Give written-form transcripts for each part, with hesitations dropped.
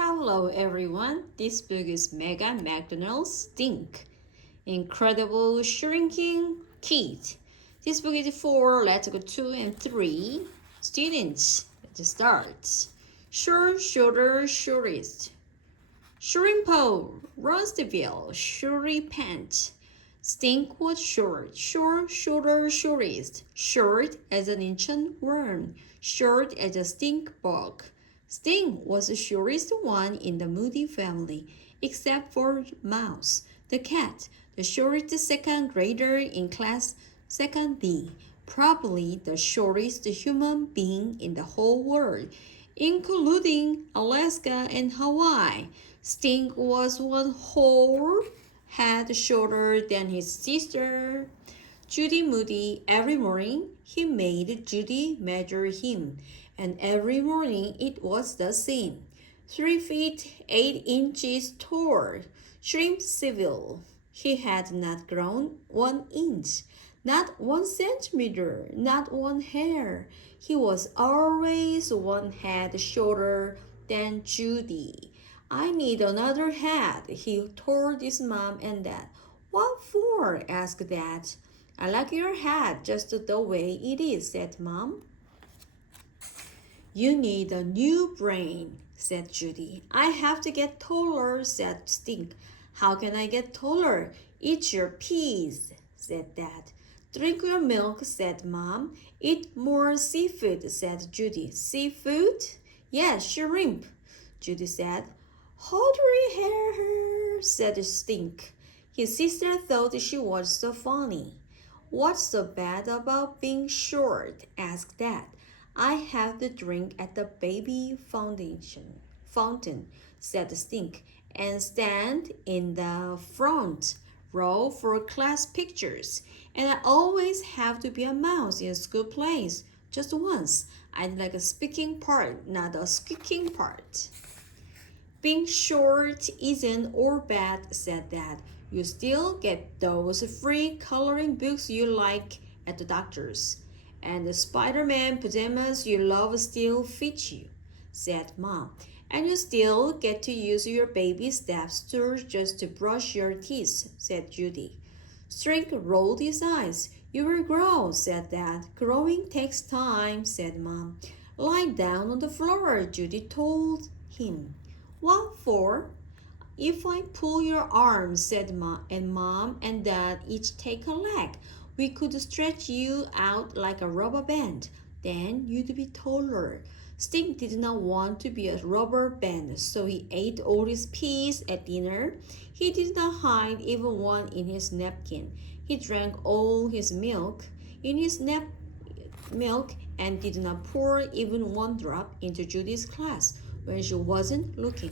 Hello everyone, this book is Megan McDonald's Stink, Incredible Shrinking Kid. This book is for Let's Go 2 and 3 students. Let's start. Short, shorter, shortest. Shrimpo, Rustville, shorty pants. Stink was short, short, shorter, shortest. Short as an ancient worm, short as a stink bug. Sting was the shortest one in the Moody family, except for Mouse, the cat, the shortest second grader in class 2D, probably the shortest human being in the whole world, including Alaska and Hawaii. Sting was one whole head shorter than his sister. Judy Moody, every morning he made Judy measure him, and every morning it was the same. 3 feet 8 inches tall, Shrimp Civil. He had not grown 1 inch, not 1 centimeter, not 1 hair. He was always 1 head shorter than Judy. I need another head, he told his mom and dad. What for? Asked Dad. I like your head just the way it is, said Mom. You need a new brain, said Judy. I have to get taller, said Stink. How can I get taller? Eat your peas, said Dad. Drink your milk, said Mom. Eat more seafood, said Judy. Seafood? Yes, shrimp, Judy said. Hold your hair, said Stink. His sister thought she was so funny. What's so bad about being short? Asked Dad. I have to drink at the baby fountain, said Stink, and stand in the front row for class pictures. And I always have to be a mouse in school plays. Just once. I'd like a speaking part, not a squeaking part. Being short isn't all bad, said Dad. You still get those free coloring books you like at the doctor's. And the Spider-Man pajamas you love still fit you, said Mom. And you still get to use your baby step stool just to brush your teeth, said Judy. Stink rolled his eyes. You will grow, said Dad. Growing takes time, said Mom. Lie down on the floor, Judy told him. What for? If I pull your arm, said Mom and Dad each take a leg, we could stretch you out like a rubber band. Then you'd be taller. Stink did not want to be a rubber band, so he ate all his peas at dinner. He did not hide even one in his napkin. He drank all his milk in his milk and did not pour even one drop into Judy's glass when she wasn't looking.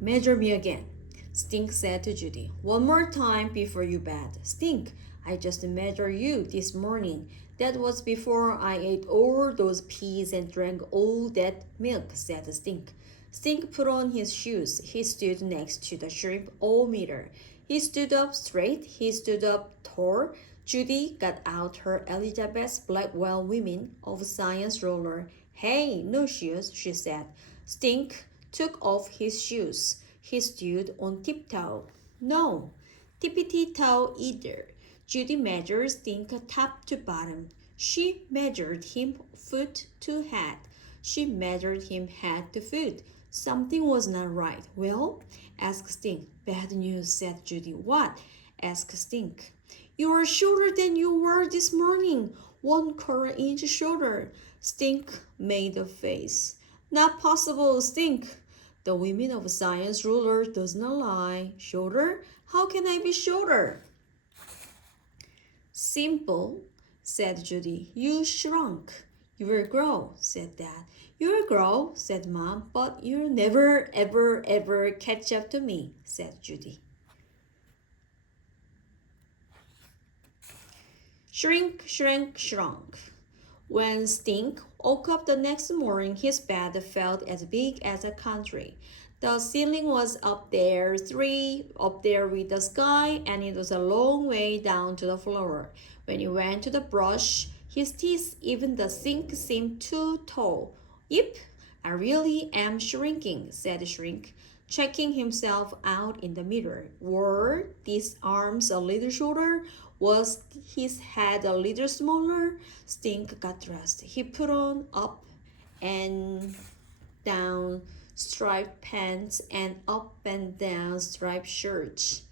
Measure me again, Stink said to Judy. One more time before you bed. Stink, I just measured you this morning. That was before I ate all those peas and drank all that milk, said Stink. Stink put on his shoes. He stood next to the shrimp-o-meter. He stood up straight. He stood up tall. Judy got out her Elizabeth Blackwell Women of Science ruler. Hey, no shoes, she said. Stink took off his shoes. He stood on tiptoe. No, tippity-toe either. Judy measured Stink top to bottom. She measured him foot to head. She measured him head to foot. Something was not right. Well, asked Stink. Bad news, said Judy. What? Asked Stink. You are shorter than you were this morning. 1/4 inch shorter. Stink made a face. Not possible, Stink. The women of science ruler does not lie. Shorter? How can I be shorter? Simple, said Judy. You shrunk. You will grow, said Dad. You will grow, said Mom, but you'll never, ever, ever catch up to me, said Judy. Shrink, shrank, shrunk. When Stink woke up the next morning, his bed felt as big as a country. The ceiling was up there with the sky, and it was a long way down to the floor. When he went to the brush his teeth, even the sink seemed too tall. Yip! I really am shrinking, said Shrink, checking himself out in the mirror. Were these arms a little shorter? Was his head a little smaller? Stink got dressed. He put on up and down striped pants and up and down striped shirts.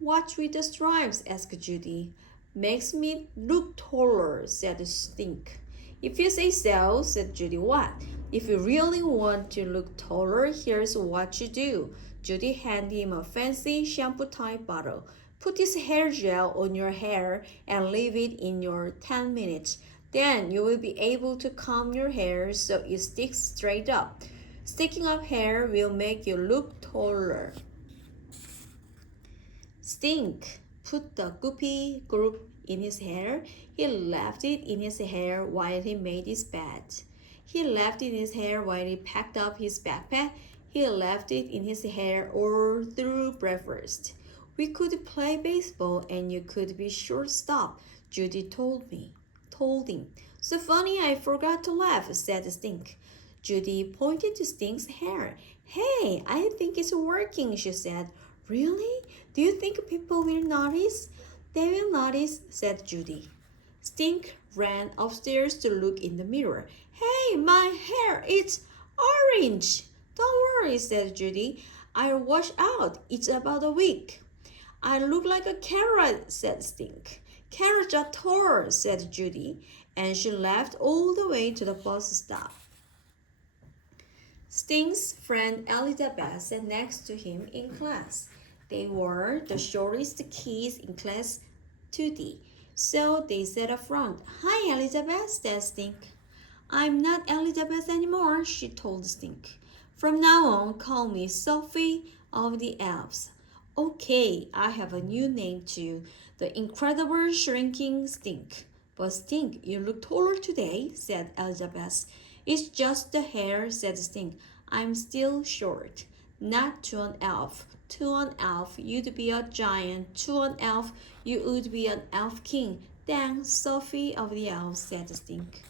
What's with the stripes? Asked Judy. Makes me look taller, said Stink. If you say so, said Judy. What? If you really want to look taller, here's what you do. Judy handed him a fancy shampoo type bottle. Put this hair gel on your hair and leave it in your 10 minutes. Then you will be able to comb your hair so it sticks straight up. Sticking up hair will make you look taller. Stink put the goopy group in his hair. He left it in his hair while he made his bed. He left it in his hair while he packed up his backpack. He left it in his hair all through breakfast. We could play baseball and you could be shortstop, Judy told him. So funny I forgot to laugh, said Stink. Judy pointed to Stink's hair. Hey, I think it's working, she said. Really? Do you think people will notice? They will notice, said Judy. Stink ran upstairs to look in the mirror. Hey, my hair, it's orange. Don't worry, said Judy. I'll wash out. It's about a week. I look like a carrot, said Stink. Carrots are tall, said Judy, and she laughed all the way to the bus stop. Stink's friend Elizabeth sat next to him in class. They were the shortest kids in class 2D, so they sat up front. Hi, Elizabeth, said Stink. I'm not Elizabeth anymore, she told Stink. From now on, call me Sophie of the Elves. Okay, I have a new name too, the incredible shrinking Stink. But Stink, you look taller today, said Elizabeth. It's just the hair, said Stink. I'm still short. Not to an elf. To an elf, you'd be a giant. To an elf, you would be an elf king. Thanks, Sophie of the Elves, said Stink.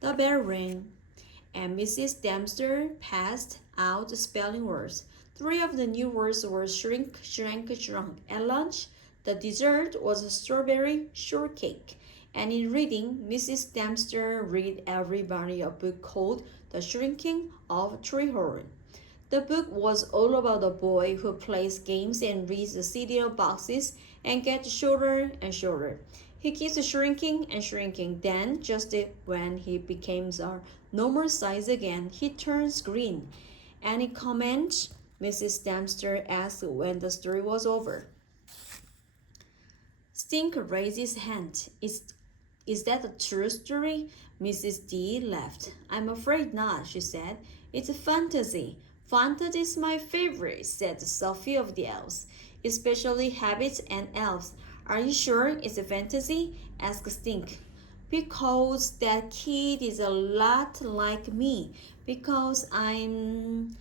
The bell rang, and Mrs. Dempster passed out the spelling words. 3 of the new words were shrink, shrank, shrunk. At lunch, the dessert was a strawberry shortcake. And in reading, Mrs. Dempster read everybody a book called The Shrinking of Treehorn. The book was all about a boy who plays games and reads the cereal boxes and gets shorter and shorter. He keeps shrinking and shrinking. Then, just when he becomes a normal size again, he turns green. Any comments? Mrs. Dempster asked when the story was over. Stink raised his hand. Is that a true story? Mrs. D laughed. I'm afraid not, she said. It's a fantasy. Fantasy is my favorite, said Sophie of the Elves, especially habits and elves. Are you sure it's a fantasy? Asked Stink. Because that kid is a lot like me. Because I'm...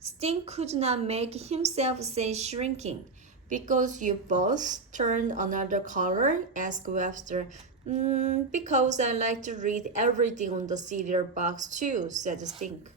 Stink could not make himself say shrinking. Because you both turned another color? Asked Webster. Because I like to read everything on the cereal box too, said Stink.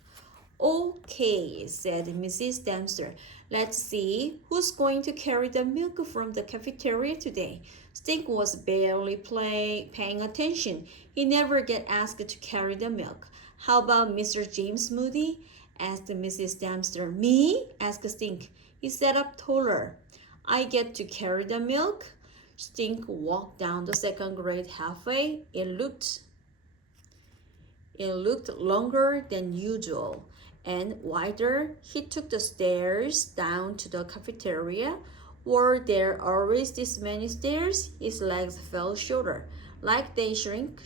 Okay, said Mrs. Dempster. Let's see who's going to carry the milk from the cafeteria today. Stink was barely paying attention. He never get asked to carry the milk. How about Mr. James Moody? Asked Mrs. Dempster. Me? Asked Stink. He sat up taller. I get to carry the milk? Stink walked down the second grade halfway. It looked longer than usual and wider. He took the stairs down to the cafeteria. Were there always this many stairs? His legs felt shorter, like they shrunk.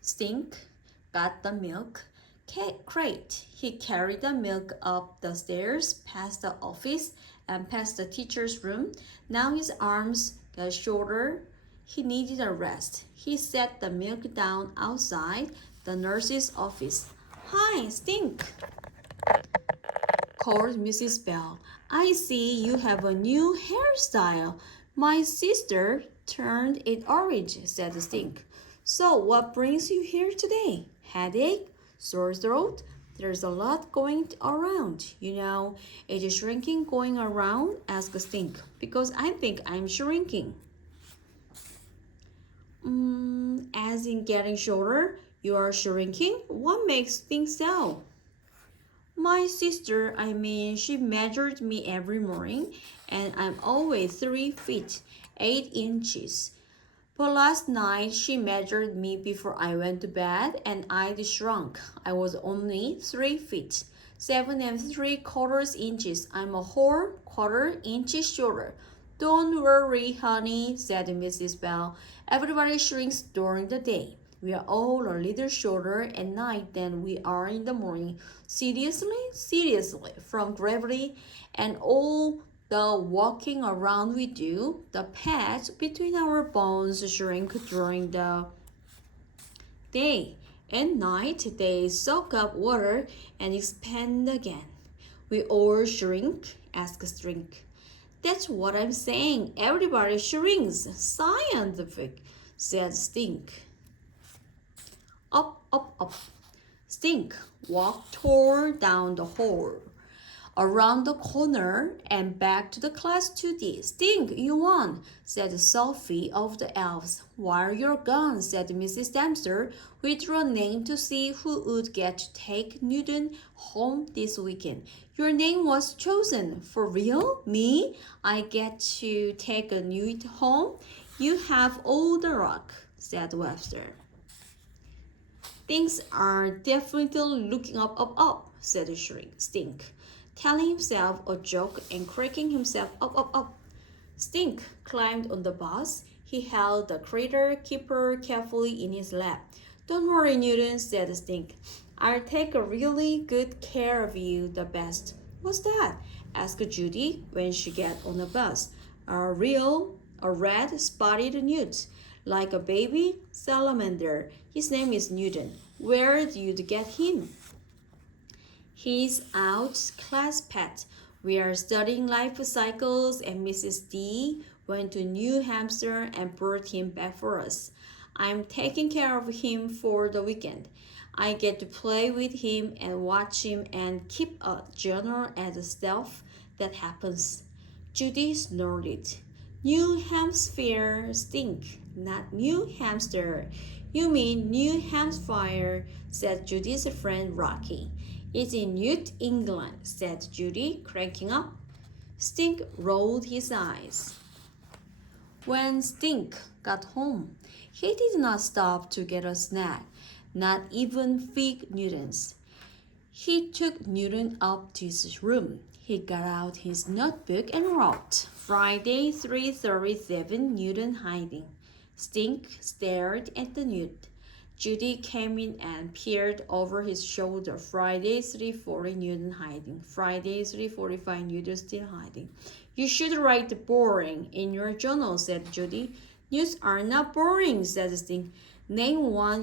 Stink got the milk crate. He carried the milk up the stairs, past the office, and past the teacher's room. Now his arms got shorter. He needed a rest. He set the milk down outside the nurse's office. Hi, Stink, called Mrs. Bell. I see you have a new hairstyle. My sister turned it orange, said Stink. So, what brings you here today? Headache? Sore throat? There's a lot going around. Is shrinking going around? Asked Stink. Because I think I'm shrinking. As in getting shorter? You are shrinking? What makes think so? My sister, she measured me every morning, and I'm always 3 feet, 8 inches. But last night she measured me before I went to bed, and I'd shrunk. I was only 3 feet, 7 3/4 inches. I'm a whole quarter inches shorter. Don't worry, honey, said Mrs. Bell. Everybody shrinks during the day. We are all a little shorter at night than we are in the morning. Seriously? Seriously. From gravity and all the walking around we do, the pads between our bones shrink during the day. At night, they soak up water and expand again. We all shrink? Asked Stink. That's what I'm saying. Everybody shrinks. Scientific, said Stink. Up, up, up. Stink walked toward down the hall, around the corner, and back to the class 2D. Stink, you won, said Sophie of the elves. While you're gone, said Mrs. Dempster, we drew a name to see who would get to take Newton home this weekend. Your name was chosen. For real? Me? I get to take a Newt home? You have all the luck, said Webster. Things are definitely looking up, said Stink, telling himself a joke and cracking himself up. Stink climbed on the bus. He held the crater keeper carefully in his lap. Don't worry, Newton, said Stink. I'll take a really good care of you, the best. What's that? Asked Judy when she got on the bus. A red spotted newt. Like a baby salamander. His name is Newton. Where did you get him? He's our class pet. We are studying life cycles, and Mrs. D went to New Hampshire and brought him back for us. I'm taking care of him for the weekend. I get to play with him and watch him and keep a journal at the stuff that happens. Judy snorted. New Hampshire Stink, not New Hampster. You mean New Hampshire, said Judy's friend Rocky. It's in New England, said Judy, cracking up. Stink rolled his eyes. When Stink got home, he did not stop to get a snack, not even fig Newtons. He took Newton up to his room. He got out his notebook and wrote, Friday 3:37, Newton hiding. Stink stared at the newt. Judy came in and peered over his shoulder. Friday 3:40, Newton hiding. Friday 3:45, Newton still hiding. You should write boring in your journal, said Judy. Newts are not boring, said Stink. Name one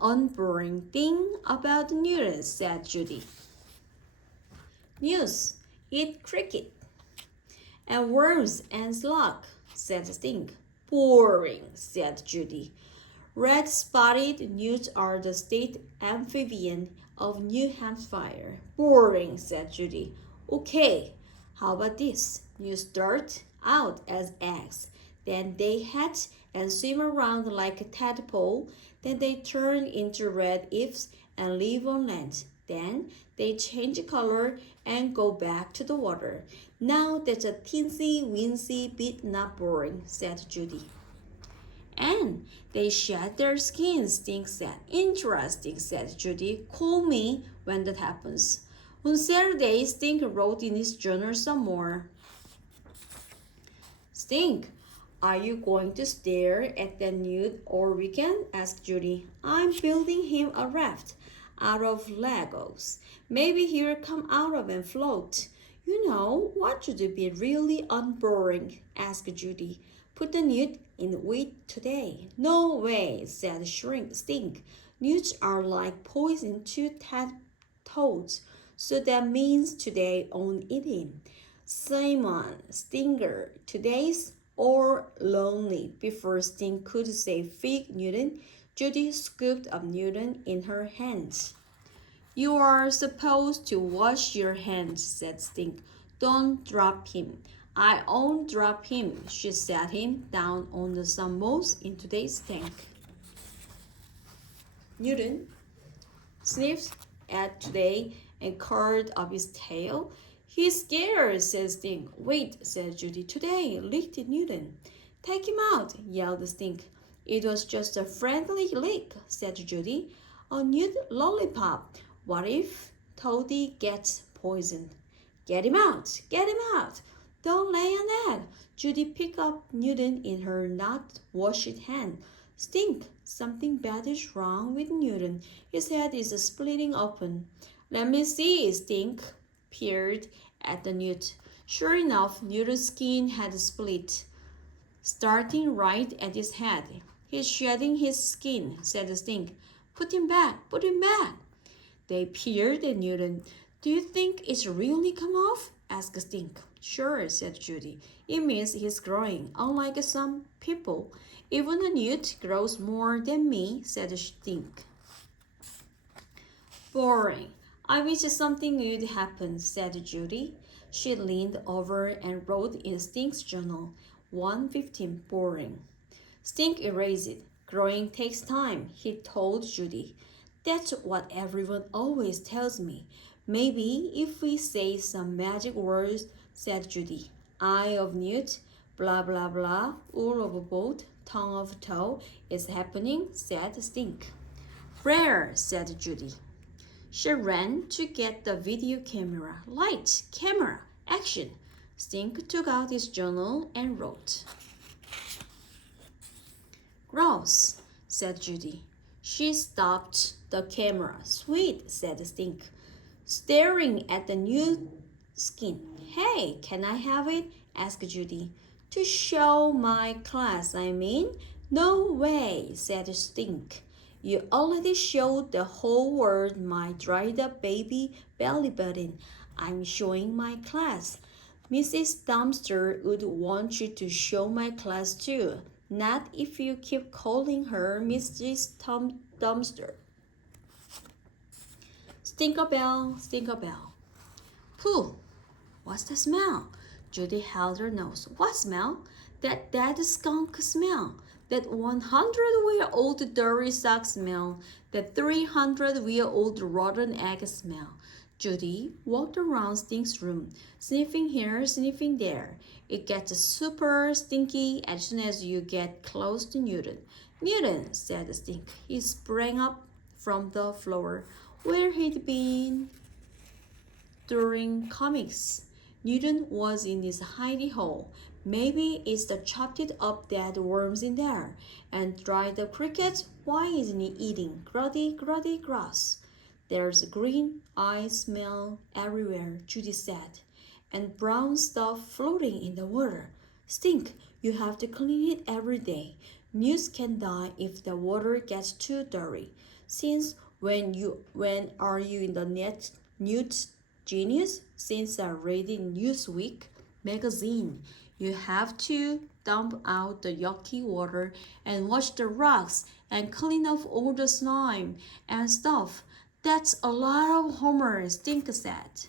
unboring thing about Newton, said Judy. Newts eat cricket and worms and slug, said Stink. Boring, said Judy. Red-spotted newts are the state amphibian of New Hampshire. Boring, said Judy. Okay, how about this? Newts start out as eggs. Then they hatch and swim around like a tadpole. Then they turn into red ifs and live on land. Then they change color and go back to the water. Now that's a teensy-weensy bit not boring, said Judy. And they shed their skins, Stink said. Interesting, said Judy. Call me when that happens. On Saturday, Stink wrote in his journal some more. Stink, are you going to stare at that newt all weekend? Asked Judy. I'm building him a raft out of Legos. Maybe he'll come out of and float. You know, what should be really unboring? Asked Judy. Put the newt in wheat today. No way, said Stink. Newts are like poison to toads, so that means today on eating. Simon, Stinger, today's or lonely. Before Stink could say fig Newton, Judy scooped up Newton in her hands. You are supposed to wash your hands, said Stink. Don't drop him. I won't drop him. She sat him down on some moss in today's tank. Newton sniffed at today and curled up his tail. He's scared, said Stink. Wait, said Judy. Today, licked Newton. Take him out, yelled Stink. It was just a friendly lick, said Judy. A nude lollipop. What if Toady gets poisoned? Get him out! Get him out! Don't lay an egg. Judy picked up Newton in her not washed hand. Stink! Something bad is wrong with Newton. His head is splitting open. Let me see. Stink peered at the newt. Sure enough, Newton's skin had split, starting right at his head. He's shedding his skin, said Stink. Put him back. Put him back. They peered at Newton. Do you think it's really come off? Asked Stink. Sure, said Judy. It means he's growing, unlike some people. Even a newt grows more than me, said Stink. Boring. I wish something would happen, said Judy. She leaned over and wrote in Stink's journal, 1:15 boring. Stink erased it. Growing takes time, he told Judy. That's what everyone always tells me. Maybe if we say some magic words, said Judy. Eye of newt, blah blah blah, wool of a boat, tongue of toe, is happening, said Stink. Rare, said Judy. She ran to get the video camera. Light, camera, action. Stink took out his journal and wrote. Gross, said Judy. She stopped the camera. Sweet, said Stink, staring at the new skin. Hey, can I have it? Asked Judy. To show my class, I mean. No way, said Stink. You already showed the whole world my dried up baby belly button. I'm showing my class. Mrs. Dumpster would want you to show my class too. Not if you keep calling her Mrs. Dumpster. Stinkerbell, Stinkerbell. Pooh! What's the smell? Judy held her nose. What smell? That dead skunk smell. That 100-year-old dirty sock smell. That 300-year-old rotten egg smell. Judy walked around Stink's room, sniffing here, sniffing there. It gets super stinky as soon as you get close to Newton. Newton, said Stink. He sprang up from the floor where he'd been during comics. Newton was in his hidey hole. Maybe it's the chopped up dead worms in there. And dried up crickets? Why isn't he eating? Gruddy, gruddy, grass. There's green eye smell everywhere, Judy said, and brown stuff floating in the water. Stink, you have to clean it every day. Newts can die if the water gets too dirty. Since when are you in the Newt Genius? Since I read in Newsweek magazine. You have to dump out the yucky water and wash the rocks and clean off all the slime and stuff. That's a lot of homework, Stink said.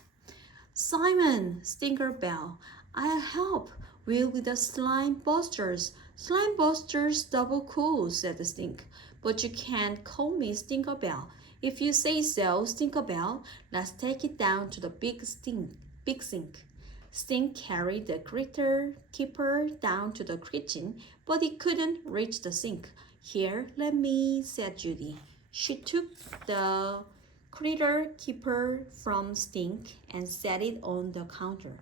Simon, Stinkerbell, I'll help. We'll be the slime busters. Slime busters double cool, said Stink. But you can't call me Stinkerbell. If you say so, Stinkerbell, let's take it down to the big sink. Stink carried the critter keeper down to the kitchen, but he couldn't reach the sink. Here, let me, said Judy. She took the critter keeper from Stink and set it on the counter.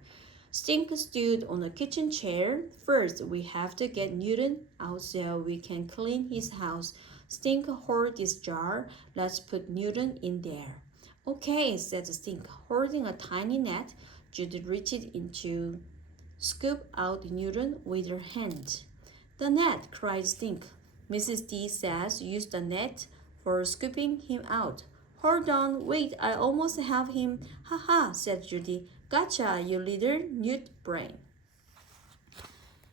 Stink stood on the kitchen chair. First, we have to get Newton out so we can clean his house. Stink hoarded this jar. Let's put Newton in there. Okay, said Stink, holding a tiny net. Judy reached in to scoop out Newton with her hand. The net, cried Stink. Mrs. D says use the net for scooping him out. Hold on, wait, I almost have him. Ha ha, said Judy. Gotcha, you little newt brain.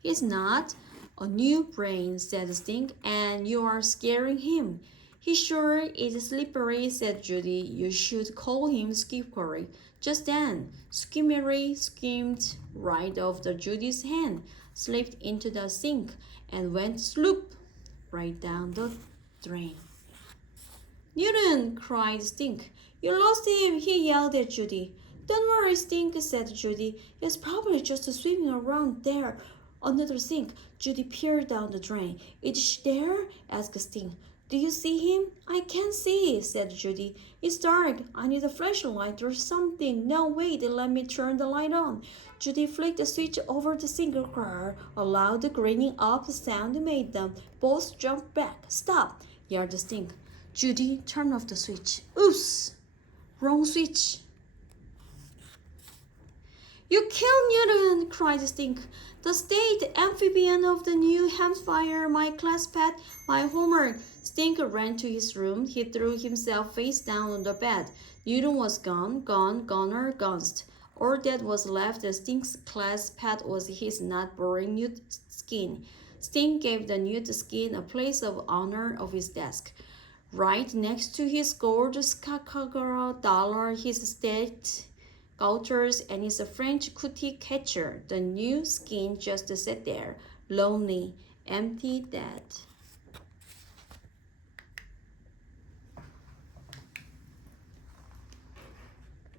He's not a new brain, said Stink, and you are scaring him. He sure is slippery, said Judy. You should call him Skippery. Just then, Skimmery skimmed right off the Judy's hand, slipped into the sink, and went sloop right down the drain. Newton, cried Stink. You lost him, he yelled at Judy. Don't worry, Stink, said Judy. He's probably just swimming around there under the sink. Judy peered down the drain. Is she there? Asked Stink. Do you see him? I can't see, said Judy. It's dark. I need a flashlight or something. No, wait, let me turn the light on. Judy flicked the switch over the sink. A loud grinding up sound made them both jump back. Stop, yelled Stink. Judy turned off the switch. Oops! Wrong switch. You killed Newton, cried Stink. The state amphibian of the New Hampshire, my class pet, my homework. Stink ran to his room. He threw himself face down on the bed. Newton was gone, goner, gonst. All that was left of Stink's class pet was his not boring newt skin. Stink gave the newt skin a place of honor on his desk. Right next to his gold Skakagara dollar, his state gauters, and his French cootie catcher, the new skin just sat there, lonely, empty, dead.